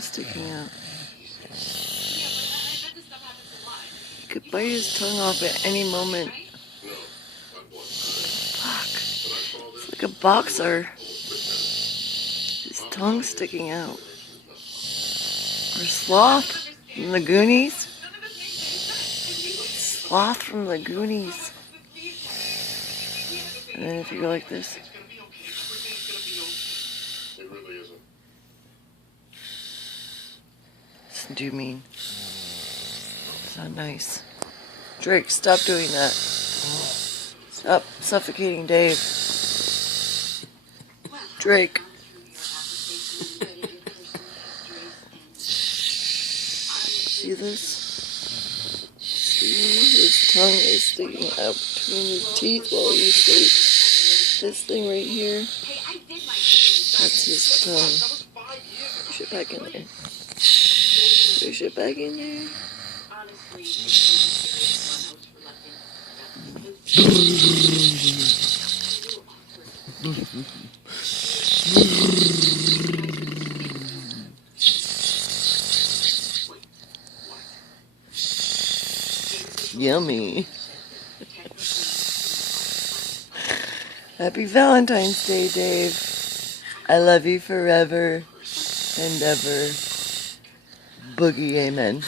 tongue sticking out. He could bite his tongue off at any moment. Fuck. It's like a boxer. His tongue sticking out. Or Sloth from the Goonies. Sloth from the Goonies. And then if you go like this. Listen to me. It's not nice. Drake, stop doing that. Stop suffocating Dave. Drake. See this? See, his tongue is sticking out between his teeth while you sleep. This thing right here, that's his tongue. Push it back in there. Push it back in there. Yummy. Happy Valentine's Day, Dave. I love you forever and ever. Boogie, amen.